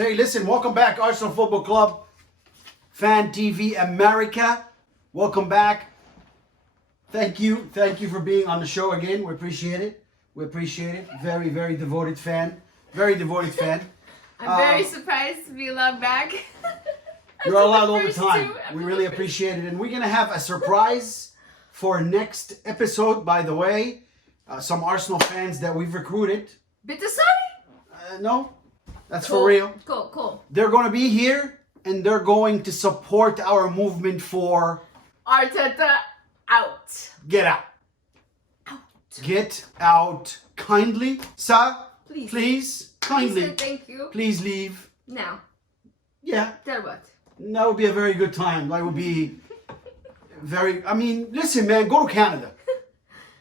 Hey, listen, welcome back, Arsenal Football Club, Fan TV America. Welcome back. Thank you for being on the show again. We appreciate it. Very, very devoted fan. I'm very surprised to be allowed back. You're allowed all the time. We really appreciate it. And we're going to have a surprise for next episode, by the way. Some Arsenal fans that we've recruited. Bitte sorry? No, that's Cool. for real. Cool. They're going to be here and they're going to support our movement for ARTETA out. Get Out. Get out kindly, sir. Please, kindly. Please say thank you. Please leave. Now. Yeah, Then what? that would be a very good time. That would be very. I mean, listen, man, go to Canada.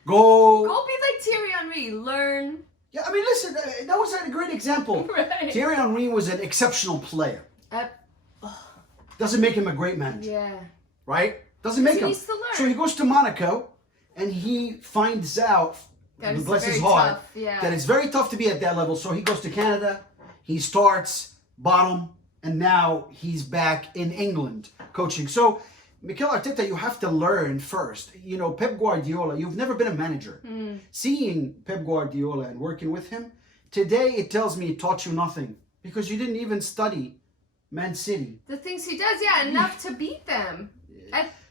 Go Go be like Thierry Henry. Learn. Yeah, I mean, listen, that was a great example. Right. Thierry Henry was an exceptional player. Doesn't make him a great manager, Yeah. right? Doesn't make He him. needs to learn. So he goes to Monaco, and he finds out, That is bless his very heart, tough, yeah. that it's very tough to be at that level. So he goes to Canada, he starts bottom, and now he's back in England coaching. So, Mikel Arteta, you have to learn first. You know, Pep Guardiola, you've never been a manager. Seeing Pep Guardiola and working with him, today it tells me it taught you nothing because you didn't even study ManCity. The things he does, enough to beat them.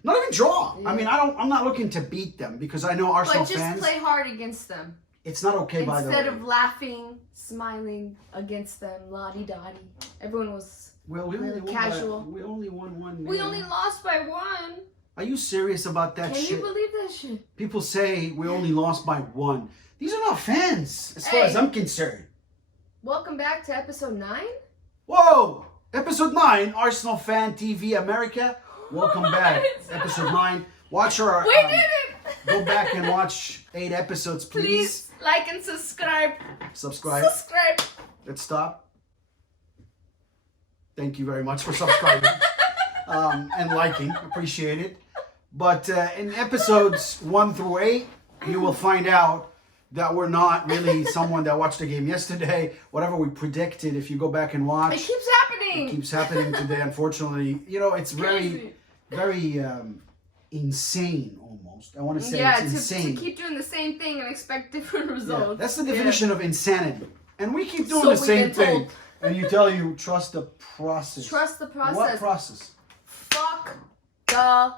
Not even draw. Yeah. I mean, I'm not looking to beat them because I know Arsenal But just fans. play hard against them. It's not okay, by the way. Instead of laughing, smiling against them, la-di-da-di. Everyone was Well, we really only casual. we only won one. We man. only lost by 1. Are you serious about that Can shit? you believe that shit? People say we only lost by 1. These are not fans, as far Hey. as I'm concerned. Welcome back to episode 9. Whoa! Episode 9, Arsenal Fan TV America. Welcome back. What? Episode 9. Watch our. We did it! Go back and watch 8 episodes, please. Please like and subscribe. Subscribe. Let's stop. Thank you very much for subscribing and liking. Appreciate it. But in episodes 1 through 8, you will find out that we're not really someone that watched the game yesterday. Whatever we predicted, if you go back and watch, It keeps happening. it keeps happening today. Unfortunately, you know, it's Crazy. very insane almost. I want to say Yeah, it's insane. to keep doing the same thing and expect different Yeah, results. that's the definition of insanity. And we keep doing So the we've same been thing. told. And you tell you trust the process. Trust the process. What process? Fuck the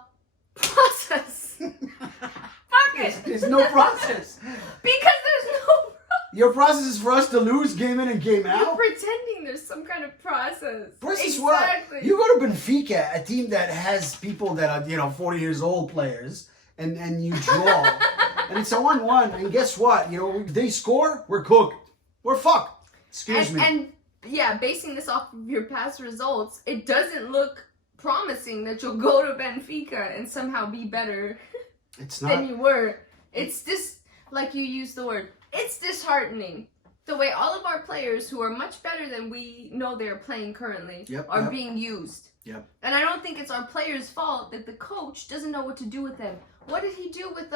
process. Fuck it. There's no process. Because there's no Your process is for us to lose game in and game You're out. pretending there's some kind of process. Process Exactly. what? You go to Benfica, a team that has people that are 40 years old players, and you draw, and it's a 1-1. And guess what? You know, if they score, we're cooked. We're fucked. Excuse me. And yeah, basing this off of your past results, it doesn't look promising that you'll go to Benfica and somehow be better It's than not. you were. It's just, like you used the word, it's disheartening. The way all of our players, who are much better than we know they're playing currently, are Yep. being used. Yep. And I don't think it's our players' fault that the coach doesn't know what to do with them. What did he do with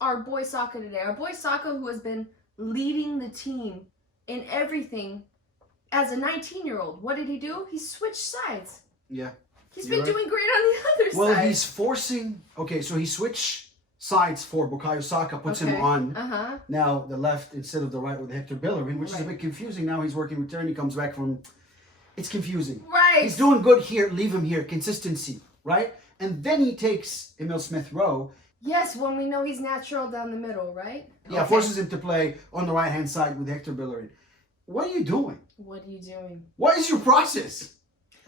our boy Saka today? Our boy Saka, who has been leading the team in everything as a 19-year-old. What did he do? He switched sides. Yeah. He's You're been right. doing great on the other Well, side. he's forcing. Okay, so he switched sides for Bukayo Saka, puts him on Uh-huh. now the left instead of the right with Hector Bellerin, which is a Right. bit confusing. Now he's working with Tierney, comes back from. It's confusing. Right. He's doing good here, leave him here, consistency, right? And then he takes Emil Smith Rowe, Yes, when we know he's natural down the middle, right? yeah, Okay. forces him to play on the right hand side with Hector Bellerin. What are you doing? What are you doing? What is your process?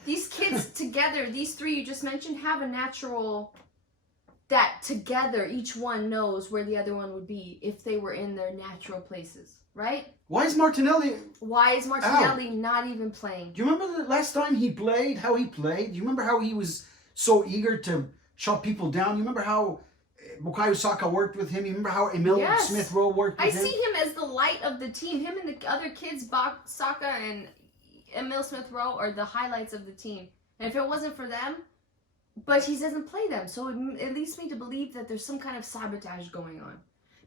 These kids together, these 3 you just mentioned, have a natural, that together each one knows where the other one would be if they were in their natural places, right? Why is Martinelli? Why is Martinelli not even playing? Do you remember the last time he played? How he played? Do you remember how he was so eager to shut people down? You remember how Bukayo Saka worked with him? You remember how Emil Yes. Smith Rowe worked I with him? see him as the light of the team. Him and the other kids, Saka and Emil Smith Rowe, are the highlights of the team. And if it wasn't for them, but he doesn't play them, so it leads me to believe that there's some kind of sabotage going on.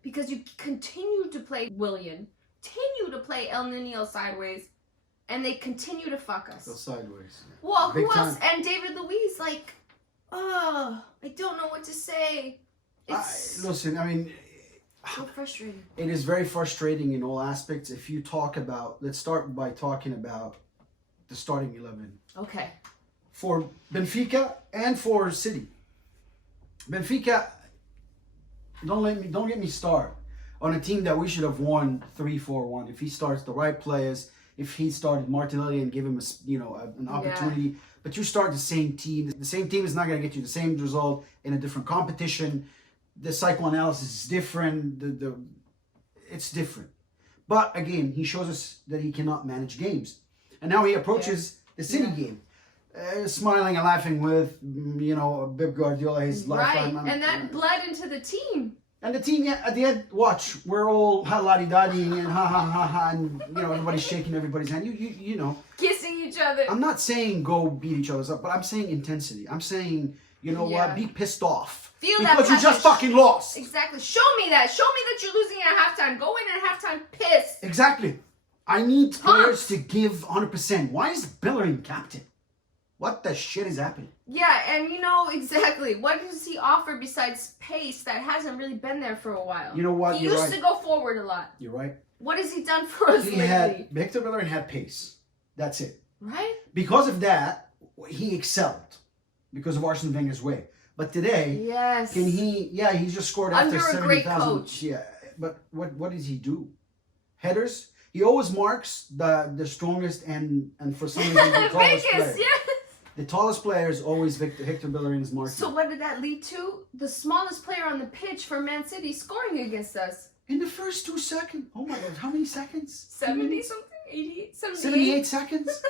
Because you continue to play Willian, continue to play El Nino sideways, and they continue to fuck us. Go sideways. Well, Big who else? time. And David Luiz, like, oh, I don't know what to say. It's Listen, I mean, so frustrating. it is very frustrating in all aspects. If you talk about, let's start by talking about the starting 11 Okay. for Benfica and for City. Benfica, don't get me started on a team that we should have won 3-4-1 if he starts the right players. If he started Martinelli and give him an opportunity, but you start the same team. The same team is not going to get you the same result in a different competition. The psychoanalysis is different. It's different. But again, he shows us that he cannot manage games, and now he approaches the City game, smiling and laughing with Pep Guardiola, his lifetime. Right, and that bled into the team. And the team, at the end, watch, we're all ha-la-di-da-di and ha-ha-ha-ha, and, everybody's shaking everybody's hand. You know. Kissing each other. I'm not saying go beat each other up, but I'm saying intensity. I'm saying, what, be pissed off. Feel that because you passion. just fucking lost. Exactly. Show me that. Show me that you're losing at halftime. Go in at halftime pissed. Exactly. I need players to give 100%. Why is Bellerin captain? What the shit is happening? Yeah, and exactly. What does he offer besides pace that hasn't really been there for a while? You know what? He used to go forward a lot. You're right. What has he done for us lately? Victor Bellerin had pace. That's it. Right? Because of that, he excelled. Because of Arsene Wenger's way. But today, yes, can he? Yeah, he just scored after under a 70,000. great coach. Yeah, but what does he do? Headers. He always marks the strongest and for some reason the tallest player. Yes. The tallest player is always Hector Bellerin's marking. So what did that lead to? The smallest player on the pitch for ManCity scoring against us. In the first 2 seconds. Oh my God, how many seconds? 70 something? 80? 78 seconds?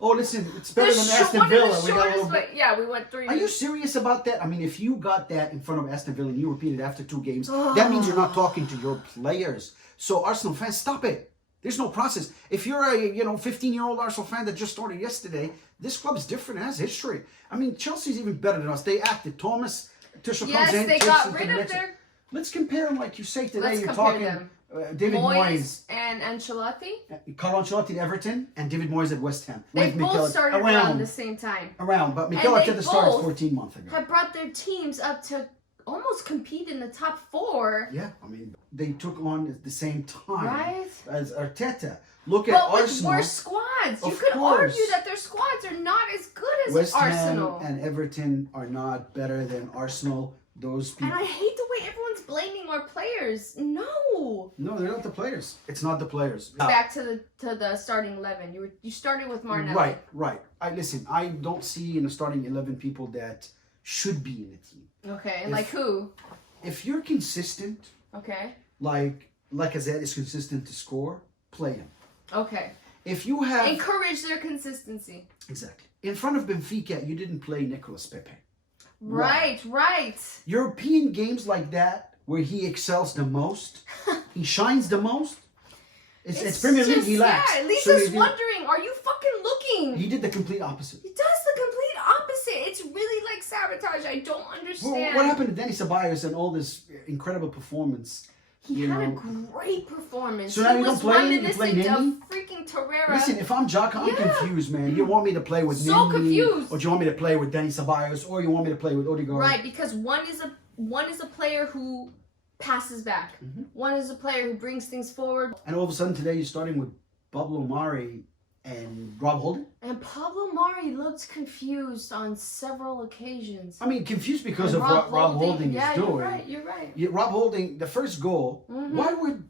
Oh, listen, it's better than Aston Villa. We went 3. Are you serious about that? I mean, if you got that in front of Aston Villa and you repeat it after 2 games, that means you're not talking to your players. So Arsenal fans, stop it. There's no process. If you're a 15-year-old Arsenal fan that just started yesterday, this club's different. It has history. I mean, Chelsea's even better than us. They acted. Thomas Tuchel comes in. They got rid of their... Let's compare them like you say today. Let's you're compare talking them. David Moyes and Ancelotti. Carlo Ancelotti at Everton and David Moyes at West Ham. They both started around the same time. But Mikel Arteta started 14 months ago. Have brought their teams up to almost compete in the top 4. Yeah, I mean, they took on at the same time as Arteta. Look at Arsenal. But with worse squads. You could argue that their squads are not as good as West Arsenal. Ham and Everton are not better than Arsenal. Those people. And I hate the way everyone's blaming our players. No, they're not the players. It's not the players. Back to the starting 11. You started with Martinelli. Right. I don't see in the starting 11 people that should be in the team. Okay, like who? If you're consistent, okay, like Lacazette is consistent to score, play him. Okay. If you have encourage their consistency. Exactly. In front of Benfica, you didn't play Nicolas Pepe. Right. European games like that, where he excels the most, he shines the most. It's Premier League, he lacks. Yeah, it leaves us wondering, are you fucking looking? He did the complete opposite. He does the complete opposite. It's really like sabotage. I don't understand. Well, what happened to Danny Ceballos and all this incredible performance? He had a great performance. So now you don't play him? You play Nini? Freaking Torreira. Listen, if I'm Jaka, I'm confused, man. You want me to play with Nini? Confused. Or do you want me to play with Danny Ceballos? Or you want me to play with Odegaard? Right, because one is a player who passes back. Mm-hmm. One is a player who brings things forward. And all of a sudden today you're starting with Pablo Mari and Rob Holding? And Pablo Mari looked confused on several occasions. I mean, confused because of what Rob Holding is doing. You're right. Rob Holding, the first goal, why would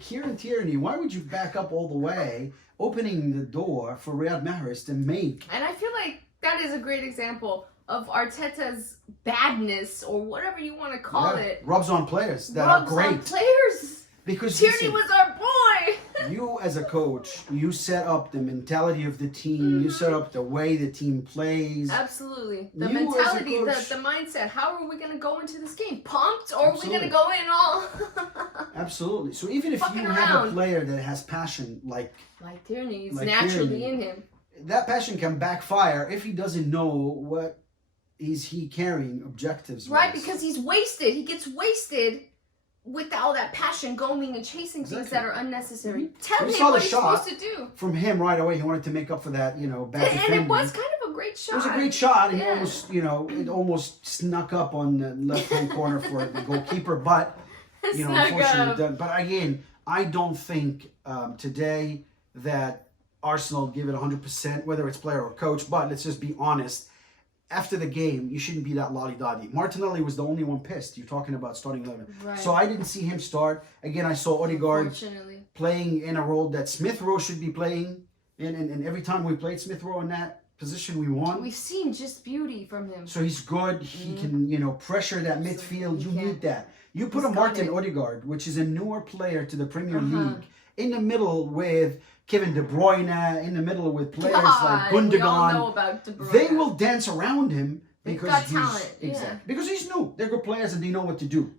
Kieran Tierney, why would you back up all the way, opening the door for Riyad Mahrez to make? And I feel like that is a great example of Arteta's badness, or whatever you want to call it. Rubs on players that are great. On players. Because Tierney was our boy. You as a coach, you set up the mentality of the team. You set up the way the team plays. Absolutely. The mentality, the mindset. How are we going to go into this game? Pumped? Or are we going to go in all... Absolutely. So even if you have a player that has passion, like Tierney, it's naturally in him. That passion can backfire if he doesn't know what is he carrying objectives. Right, because he's wasted. He gets wasted with all that passion going and chasing things that are unnecessary. Tell We him saw what the he's shot supposed to do. from him right away. He wanted to make up for that, bad And defending. it was kind of a great shot. It was a great shot, and Yeah. it almost snuck up on the left-hand corner for the goalkeeper, but, Snuck unfortunately up. done. But again, I don't think today that Arsenal give it 100%, whether it's player or coach, but let's just be honest. After the game, you shouldn't be that lolly-dotty. Martinelli was the only one pissed. You're talking about starting 11. Right. So I didn't see him start. Again, I saw Odegaard Unfortunately. playing in a role that Smith Rowe should be playing. And every time we played Smith Rowe in that position, we won. We've seen just beauty from him. So he's good. He can, pressure that midfield. You need that. You put He's a got Martin it. Odegaard, which is a newer player to the Premier League, in the middle with Kevin De Bruyne, in the middle with players like We all know Gundogan. about De Bruyne. They will dance around him because got he's talent, yeah. exactly because he's new. They're good players and they know what to do.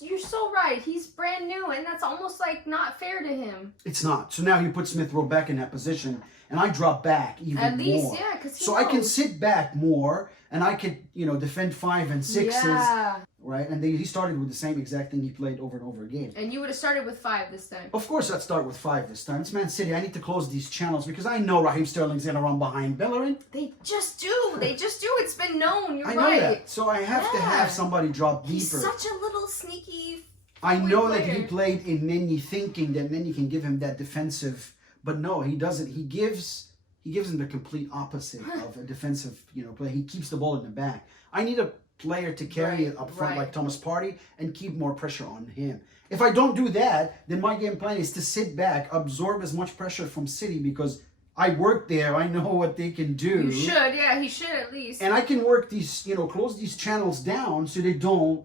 You're so right. He's brand new, and that's almost like not fair to him. It's not. So now you put Smith Rowe back in that position, and I drop back even At least, more. yeah, because So I can sit back more, and I could, defend 5 and 6s, Yeah. right? And he started with the same exact thing he played over and over again. And you would have started with 5 this time. Of course, I'd start with 5 this time. It's ManCity. I need to close these channels because I know Raheem Sterling's going to run behind Bellerin. They just do. They just do. It's been known. You're I know right. that. So I have to have somebody drop deeper. He's such a little sneaky. I know that player. he played in Nenny thinking that Nenny can give him that defensive, but no, he doesn't. He gives him the complete opposite of a defensive, play. He keeps the ball in the back. I need a player to carry it up front like Thomas Partey and keep more pressure on him. If I don't do that, then my game plan is to sit back, absorb as much pressure from City because I work there. I know what they can do. You should, yeah, he should at least. And I can work these, close these channels down so they don't,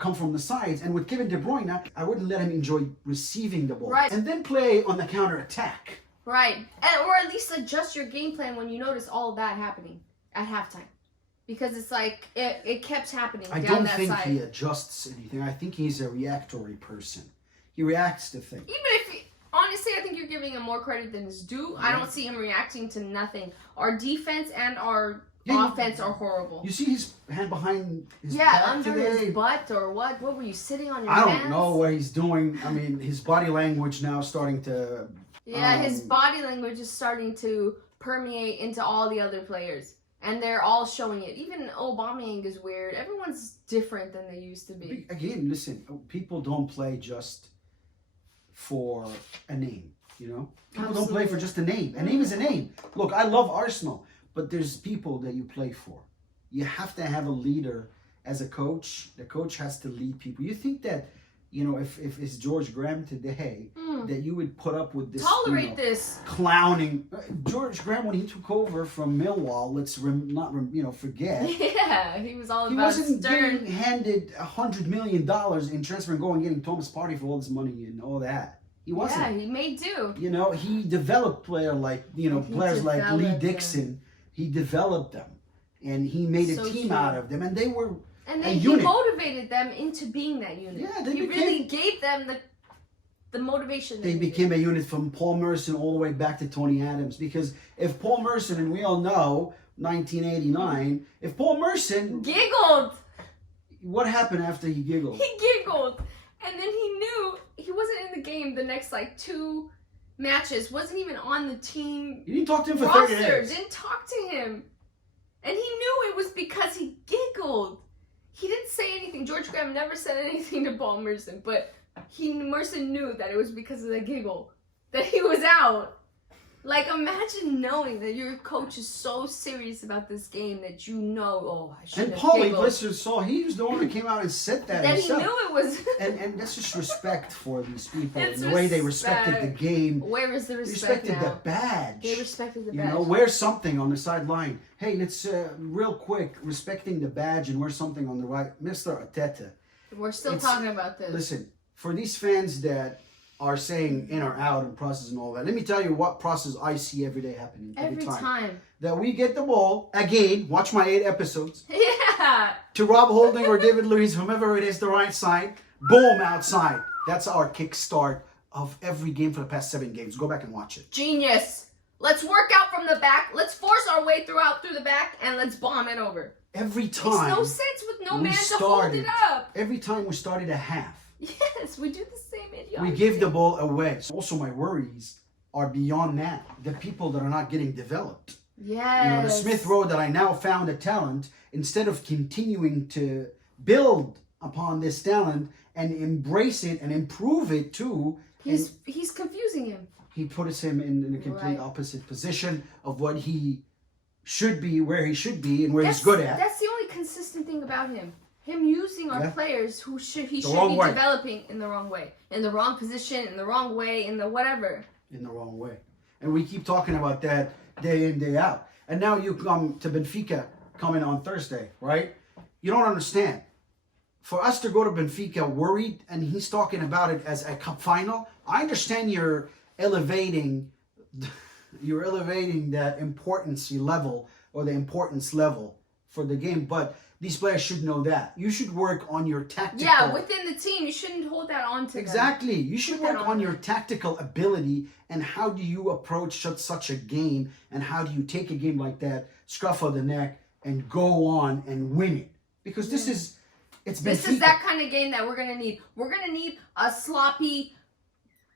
come from the sides. And with Kevin De Bruyne, I wouldn't let him enjoy receiving the ball. Right. And then play on the counter-attack. Right. Or at least adjust your game plan when you notice all of that happening at halftime. Because it's like, it kept happening I down don't that think side. he adjusts anything. I think he's a reactory person. He reacts to things. Even if, honestly, I think you're giving him more credit than his due. I don't see him reacting to nothing. Our defense and our offense are horrible. You see his hand behind his Yeah, back under today? his butt or what? What were you sitting on your I hands? don't know what he's doing. I mean, his body language now starting to... Yeah, his body language is starting to permeate into all the other players. And they're all showing it. Even Aubameyang is weird. Everyone's different than they used to be. Again, listen, people don't play just for a name, People don't play for just a name. A name is a name. Look, I love Arsenal, but there's people that you play for. You have to have a leader as a coach. The coach has to lead people. You think that, if it's George Graham today, that you would put up with this, Tolerate this. clowning. George Graham, when he took over from Millwall, let's not forget. Yeah, he was all He about wasn't stern. getting handed $100 million in transfer and going and getting Thomas Partey for all this money and all that. He wasn't. Yeah, he made do. He developed players like Lee developed Dixon. He developed them, and he made a So team true. out of them, and they were And a then he unit. motivated them into being that unit. Yeah, he really gave them the motivation. They became a unit from Paul Merson all the way back to Tony Adams. Because if Paul Merson, and we all know 1989, if Paul Merson giggled. What happened after he giggled? He giggled. And then he knew he wasn't in the game the next 2 matches. Wasn't even on the team You didn't talk to him for roster. 30 days. Didn't talk to him. And he knew it was because he giggled. He didn't say anything. George Graham never said anything to Paul Merson, but Merson knew that it was because of the giggle that he was out. Imagine knowing that your coach is so serious about this game that I should And have Paulie giggled. Blister he was the one that came out and said that That himself. he knew it was. And that's just respect for these people. It's And the way they respected the respect. game. Where is the They respect respected now? the badge. They respected the badge. Wear something on the sideline. Hey, let's real quick, respecting the badge and wear something on the right. Mr. Arteta. We're still talking about this. Listen, for these fans that are saying in or out and process and all that, let me tell you what process I see every day happening. Every time. That we get the ball, again, watch my 8 episodes, Yeah. to Rob Holding or David Luiz, whomever it is, the right side, boom, outside. That's our kickstart of every game for the past 7 games. Go back and watch it. Genius. Let's work out from the back. Let's force our way through the back, and let's bomb it over. Every Makes time no sense with no we man to hold it up. every time we started a half, Yes, we do the same idiotic We give the thing. ball away. Also, my worries are beyond that. The people that are not getting developed. Yes. You know, the Smith Rowe that I now found a talent, instead of continuing to build upon this talent and embrace it and improve it too, He's confusing him. he puts him in a complete Right. opposite position of what he should be, where he should be, and where he's good at. That's the only consistent thing about him. Him using our Yeah. players who should be wrong way. developing in the wrong way, in the wrong position, in the wrong way, in the whatever. In the wrong way. And we keep talking about that day in, day out. And now you come to Benfica coming on Thursday, right? You don't understand. For us to go to Benfica worried, and he's talking about it as a cup final, I understand you're elevating that importance level or the importance level for the game, but these players should know that. You should work on your tactical... Yeah, within the team, you shouldn't hold that on to them. Exactly. You should Put that work on your tactical ability and how do you approach such a game and how do you take a game like that, scruff of the neck, and go on and win it. Because this is... This is that kind of game that we're going to need. We're going to need a sloppy,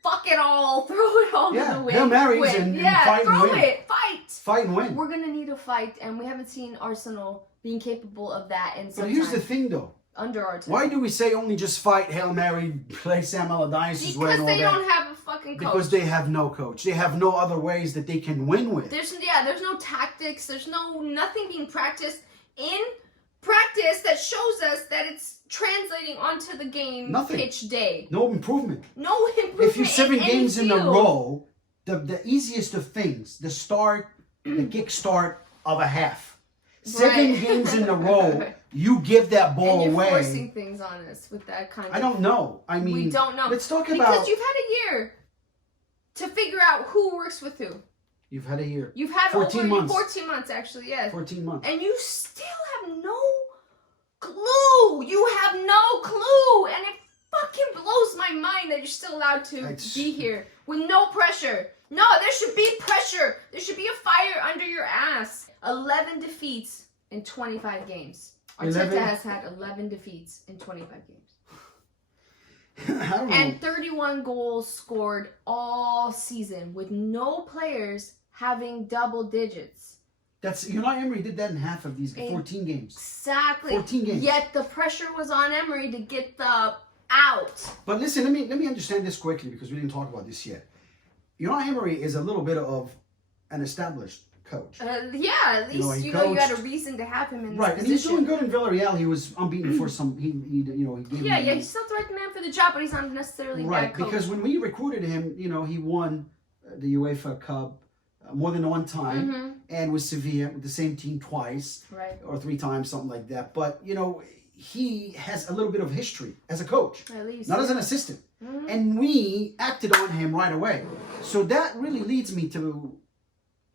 fuck it all, throw it all to the wind. Hail Marys win. and yeah, fight throw and win. it. Fight. Fight and win. We're going to need a fight, and we haven't seen Arsenal being capable of that in some But here's time. the thing, though. Under Arteta. Why do we say only just fight, Hail Mary, play Sam Allardyce's way and all that? Because they don't have a fucking coach. Because they have no coach. They have no other ways that they can win with. There's no tactics. There's nothing being practiced in practice that shows us that it's translating onto the game pitch day. No improvement. No improvement. If you're 7 games in a field. row, the easiest of things, the kick start of a half. 7 games in a row, you give that ball and you're away. forcing things on us with that kind of... I don't know. I mean, we don't know. Let's talk about... Because you've had a year to figure out who works with who. You've had a year. You've had 14 months. 14 months, actually, yes. 14 months. And you still have no clue. You have no clue. And it fucking blows my mind that you're still allowed to be here with no pressure. No, there should be pressure. There should be a fire under your ass. 11 defeats in 25 games. Arteta has had 11 defeats in 25 games. I don't know. And 31 goals scored all season with no players having double digits. Unai Emery did that in half of these 14 games. Exactly. 14 games. Yet the pressure was on Emery to get the out. But listen, let me understand this quickly because we didn't talk about this yet. Unai Emery is a little bit of an established coach. Yeah, at least you had a reason to have him in this position. And he's doing good in Villarreal. He was unbeaten for some. He gave him he's not the right man for the job, but he's not necessarily a bad coach. Because when we recruited him, he won the UEFA Cup more than one time, and with Sevilla with the same team twice, or 3 times, something like that. But he has a little bit of history as a coach, at least, not as an assistant. And we acted on him right away. So that really leads me to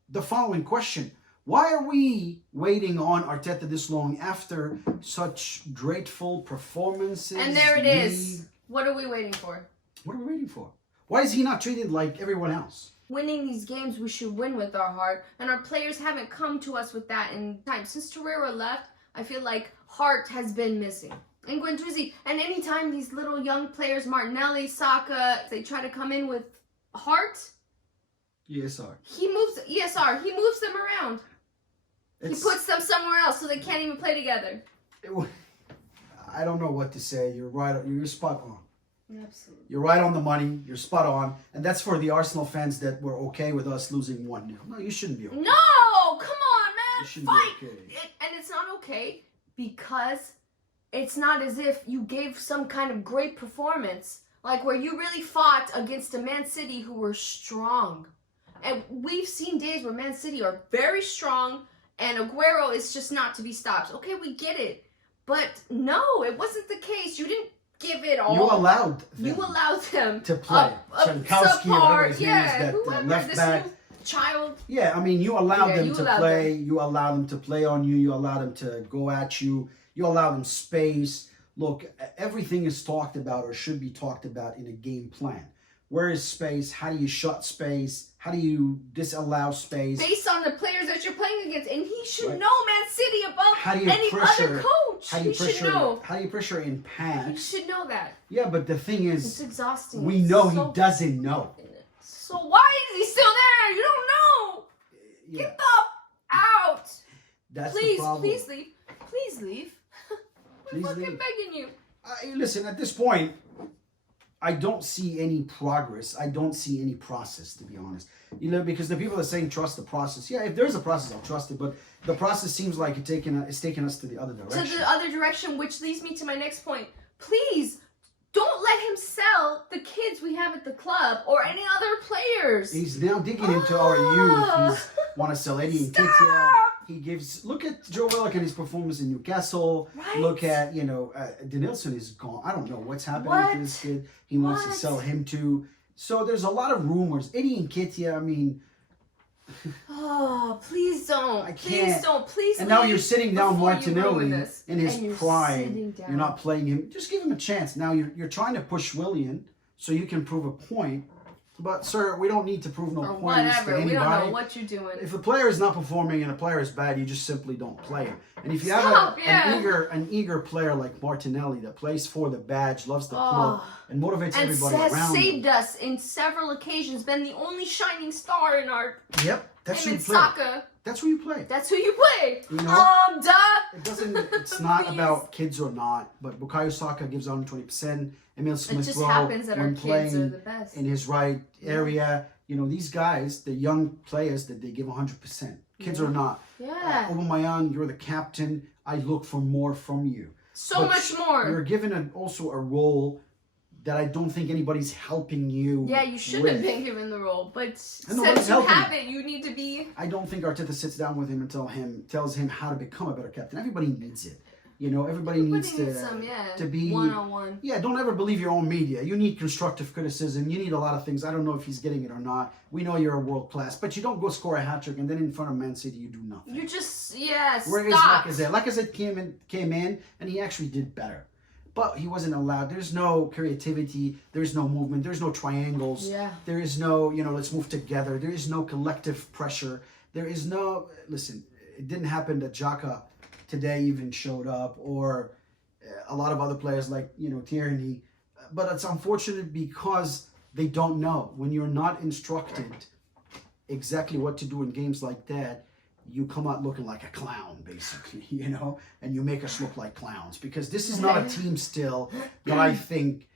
the following question. Why are we waiting on Arteta this long after such grateful performances? And there it is. What are we waiting for? What are we waiting for? Why is he not treated like everyone else? Winning these games, we should win with our heart. And our players haven't come to us with that in time. Since Torreira left, I feel like heart has been missing. And Guendouzi, and anytime these little young players, Martinelli, Saka, they try to come in with heart, ESR. He moves them around. He puts them somewhere else so they can't even play together. I don't know what to say. You're right. You're spot on. Absolutely. You're right on the money. You're spot on. And that's for the Arsenal fans that were okay with us losing 1-0. No, you shouldn't be okay. No! Come on, man! You shouldn't Fight! be okay. And it's not okay because it's not as if you gave some kind of great performance. Like where you really fought against a ManCity who were strong. And we've seen days where ManCity are very strong and Aguero is just not to be stopped. Okay, we get it. But no, it wasn't the case. You didn't give it all. You allowed them to play. Shankowski, whatever his name is, that left back. Child. Yeah, I mean, you allowed them to play. You allowed them to play on you. You allowed them to go at you. You allowed them space. Look, everything is talked about or should be talked about in a game plan. Where is space? How do you shut space? How do you disallow space? Based on the players that you're playing against. And he should know ManCity above any other coach. How do you should know. How do you pressure in pass? He should know that. Yeah, but the thing It's is, exhausting. we It's know so he doesn't know. So why is he still there? You don't know. Yeah, Get the out. that's Please, the problem. please leave. Please leave. We're Please fucking leave. begging you. Listen, at this point, I don't see any progress. I don't see any process, to be honest. You know, because the people are saying trust the process. Yeah, if there's a process, I'll trust it. But the process seems like it's taking us to the other direction. To the other direction, which leads me to my next point. Please, don't let him sell the kids we have at the club or any other players. He's now digging into our youth. He's want to sell Eddie and Kittia. He gives. Look at Joe Willock and his performance in Newcastle. Right. Look at Denilson is gone. I don't know what's happening to this kid. He wants to sell him too. So there's a lot of rumors. Eddie and Kittia. I mean, oh, please don't. I Please can't. don't. Please. And now leave you're sitting down before you Martinelli ruin this. in his And you're prime. sitting down. You're not playing him. Just give him a chance. Now you're trying to push Willian so you can prove a point. But sir, we don't need to prove no Or points whatever. to We anybody. don't know what you're doing. If a player is not performing and a player is bad, you just simply don't play him. And if you Stop, have yeah. an eager player like Martinelli that plays for the badge, loves the club, and motivates And everybody has around saved him. us in several occasions, been the only shining star in our Yep, that's who in you play. soccer. That's who you play. That's who you play. You know? Duh. It doesn't. It's not Please. about kids or not. But Bukayo Saka gives 120%. Emil It Smith just Rowe, happens that our when kids playing are the best. in his right area, you know, these guys, the young players, that they give 100%. Kids or not. Yeah. Aubameyang, you're the captain. I look for more from you. So But much more. You're given also a role that I don't think anybody's helping you. Yeah, you should with. have been given the role, but And nobody's since you helping have him. it, you need to be. I don't think Arteta sits down with him and tells him how to become a better captain. Everybody needs it. You know, everybody needs to be one-on-one. Yeah, don't ever believe your own media. You need constructive criticism. You need a lot of things. I don't know if he's getting it or not. We know you're a world class, but you don't go score a hat trick and then in front of ManCity you do nothing. You just Where is stop. Lacazette? Lacazette came in and he actually did better, but he wasn't allowed. There's no creativity. There's no movement. There's no triangles. Yeah. There is no let's move together. There is no collective pressure. There is no listen. It didn't happen that Xhaka today even showed up, or a lot of other players like Tierney, but it's unfortunate because they don't know. When you're not instructed exactly what to do in games like that, you come out looking like a clown, basically, and you make us look like clowns, because this is not a team still that I think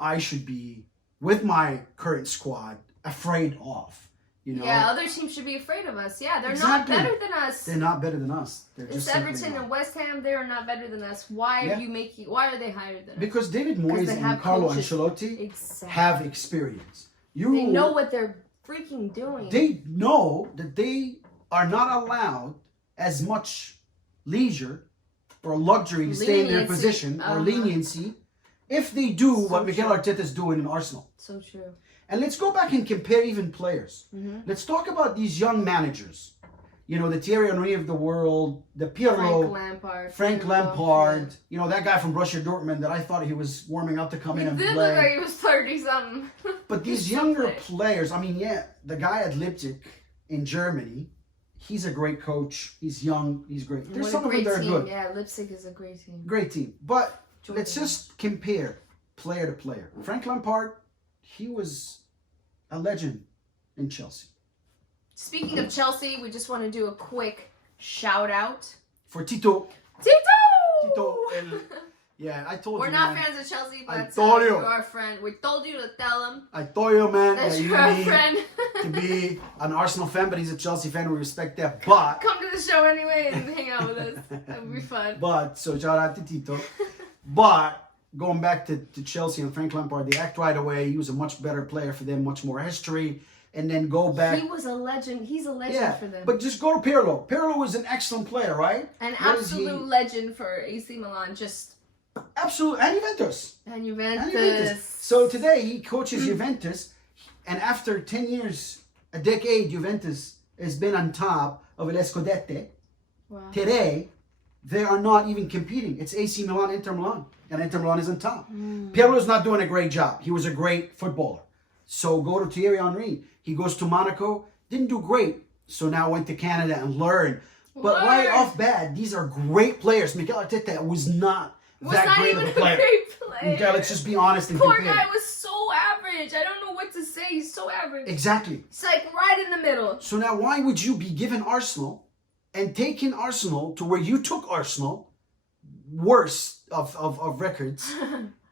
I should be, with my current squad, afraid of. Yeah, other teams should be afraid of us. Yeah, they're Exactly. not better than us. They're not better than us. They're It's just simply Everton not. and West Ham. They are not better than us. Why Yeah. Why are they higher than us? Because David Moyes they and have Carlo coaches. Ancelotti Exactly. have experience. They know what they're freaking doing. They know that they are not allowed as much leisure or luxury to stay in their Leniency. position or Uh-huh. leniency if they do So what Mikel true. Arteta is doing in Arsenal. So true. And let's go back and compare even players. Mm-hmm. Let's talk about these young managers. The Thierry Henry of the world, the Pirlo, Frank Lampard. That guy from Borussia Dortmund that I thought he was warming up to come in and He did play. look like he was 30-something. But these younger players, the guy at Leipzig in Germany, he's a great coach. He's young. He's great. There's What some a of them great that are team. good. Yeah, Leipzig is a great team. Great team. But let's Jordan. just compare player to player. Frank Lampard, he was a legend in Chelsea. Speaking of Chelsea, we just want to do a quick shout out. For Tito. Tito! Yeah, I told We're you, not man. fans of Chelsea, I but told you. you're our friend. We told you to tell him I told you, man, that that you you're our need friend. to be an Arsenal fan, but he's a Chelsea fan. We respect that. But Come to the show anyway and hang out with us. That would be fun. so shout out to Tito. But going back to Chelsea and Frank Lampard, they act right away. He was a much better player for them, much more history. And then go back. He was a legend. He's a legend for them. But just go to Pirlo. Pirlo was an excellent player, right? An What is absolute legend for AC Milan. Just Absolutely. And Juventus. and And Juventus. Juventus. So today he coaches Juventus. And after 10 years, a decade, Juventus has been on top of El Scudetto. Wow. Today, they are not even competing. It's AC Milan, Inter Milan. And Inter Milan is on top. Pirlo's not doing a great job. He was a great footballer. So go to Thierry Henry. He goes to Monaco. Didn't do great. So now went to Canada and learned. But right off bat, these are great players. Mikel Arteta was not was that not great even of a player. great player. Okay, let's just be honest and Poor compare. guy was so average. I don't know what to say. He's so average. Exactly. It's like right in the middle. So now why would you be given Arsenal and taking Arsenal to where you took Arsenal, worst of records,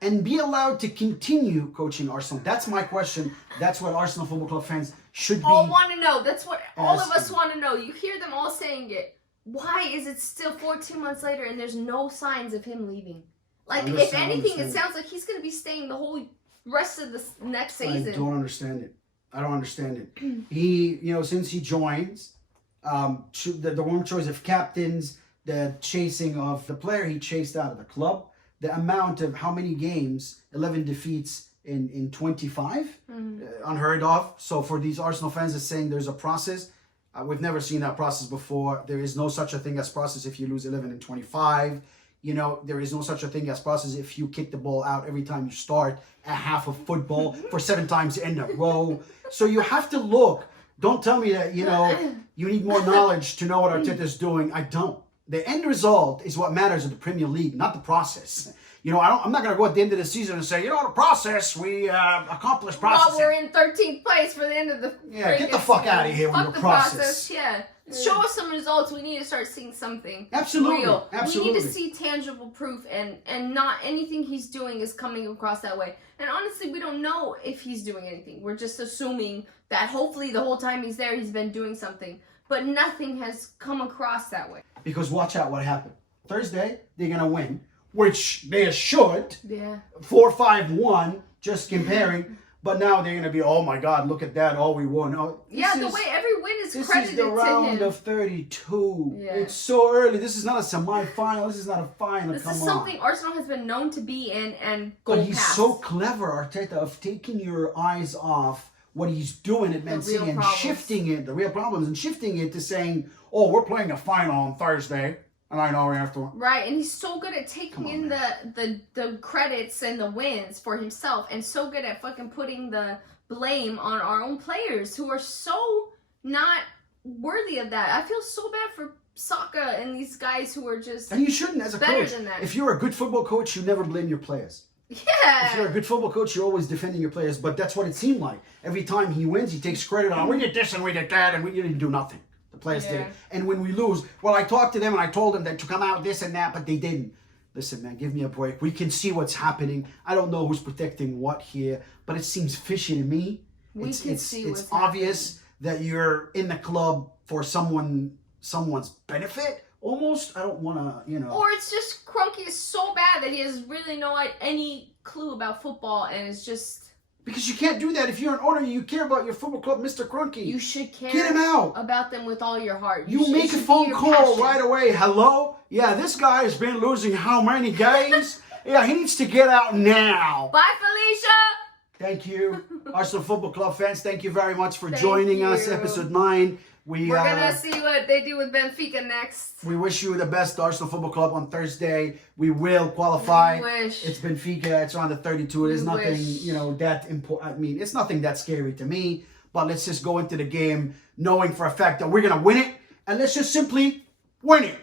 and be allowed to continue coaching Arsenal? That's my question. That's what Arsenal Football Club fans should be. All want to know. That's what all of us asking. want to know. You hear them all saying it. Why is it still 14 months later and there's no signs of him leaving? Like, if anything, it sounds like he's going to be staying the whole rest of the next season. I don't understand it. I don't understand it. He, since he joins, the wrong choice of captains, the chasing of the player he chased out of the club, the amount of how many games, 11 defeats in 25, unheard of. So for these Arsenal fans that's saying there's a process, we've never seen that process before. There is no such a thing as process if you lose 11 and 25. There is no such a thing as process if you kick the ball out every time you start a half of football for 7 times in a row. So you have to look. Don't tell me that, you need more knowledge to know what Arteta's doing. I don't. The end result is what matters in the Premier League, not the process. I'm not going to go at the end of the season and say, the process, we accomplished process. Well, we're in 13th place for the end of the get the fuck out of here with your process. Yeah. Show us some results. We need to start seeing something Absolutely. real. Absolutely. We need to see tangible proof, and not anything he's doing is coming across that way. And honestly, we don't know if he's doing anything. We're just assuming that hopefully the whole time he's there, he's been doing something. But nothing has come across that way. Because watch out what happened. Thursday, they're going to win, which they should. Yeah. 4-5-1, just comparing. But now they're going to be, oh my God, look at that. Oh, we won. Oh, the way every win is credited to him. This is the round of 32. Yeah. It's so early. This is not a semi-final. This is not a final. This is something Arsenal has been known to be in and go But he's past. so clever, Arteta, of taking your eyes off what he's doing at Man City and shifting it, the real problems, and shifting it to saying, oh, we're playing a final on Thursday. And I know we have to. Right, and he's so good at taking in the credits and the wins for himself, and so good at fucking putting the blame on our own players who are so not worthy of that. I feel so bad for Saka and these guys who are just and you shouldn't as a better coach. than that. If you're a good football coach, you never blame your players. Yeah. If you're a good football coach, you're always defending your players. But that's what it seemed like. Every time he wins, he takes credit on, we did this and we did that, and we didn't do nothing. The players did it. And when we lose, well, I talked to them and I told them that to come out this and that, but they didn't. Listen, man, give me a break. We can see what's happening. I don't know who's protecting what here, but it seems fishy to me. It's obvious that you're in the club for someone's benefit. Almost, I don't want to, Or it's just Kroenke is so bad that he has really no any clue about football, and it's just. Because you can't do that if you're an owner and you care about your football club, Mr. Kroenke. You should care Get him out. About them with all your heart. You make a phone call right away. Hello? Yeah, this guy has been losing how many games? Yeah, he needs to get out now. Bye, Felicia. Thank you. Arsenal Football Club fans, thank you very much for joining us. Episode 9. We're going to see what they do with Benfica next. We wish you the best, Arsenal Football Club, on Thursday. We will qualify. We wish. It's Benfica. It's around the 32. It is nothing, that important. I mean, it's nothing that scary to me. But let's just go into the game knowing for a fact that we're going to win it. And let's just simply win it.